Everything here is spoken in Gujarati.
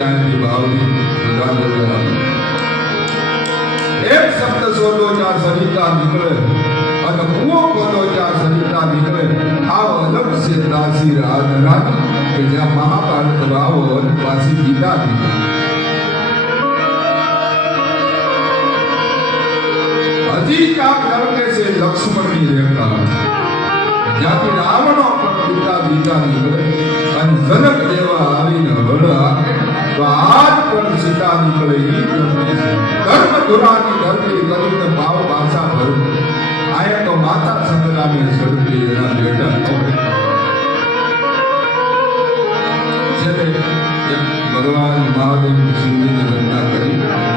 एक शब्द सोचो ज्યાં સરિતા નીકળે અને કૂવો ખોદો જ્યાં સરિતા નીકળે આવો અલગ છે દાસી રાજ કે જ્યાં મહાભારત વાવો અને પાછી ગીતા નીકળે હજી કામ નરકે છે લક્ષ્મણની રેખા જ્યાંથી રાવણો પણ ગીતા નીકળે અને જનક દેવા આવીને હળ આપે તો આજ પણ સીતા નીકળે ઈ ધર્મ ધુરાની ધરતી કરીને ભાવ ભાષા ભર આયા તો માતા સંગ્રામે સડતી એના બેટા છેલ્લે ભગવાન મહાદેવ શિવજીની વંદના કરી